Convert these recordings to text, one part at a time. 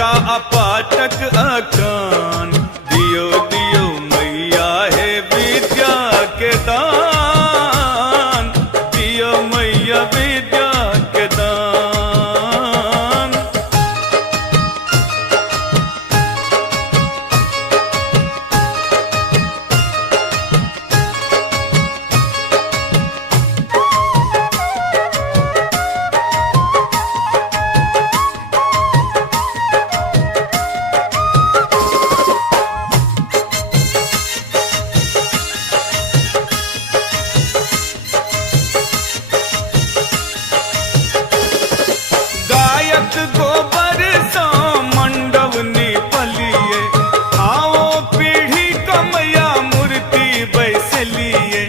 बेटा अपाटक अकान, दियो दियो मैया है विद्या के दान, दियो मैया विद्या के दान। गोबर सा मंडव निपलिए, आओ पीढ़ी कमैया मूर्ति बैसलिए।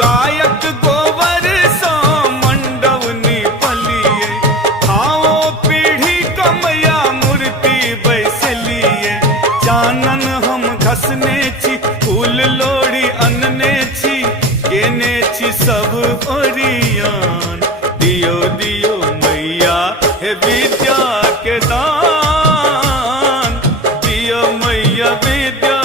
गायक गोबर सा मंडव निपलिए, आओ पीढ़ी कमैया मूर्ति बैसलिए। चानन हम घसने छी, फूल लोड़ी अन्ने छी, केने छी सब ओरियान, दियो दियो मैया है विद्या के दान, दियो मैया विद्या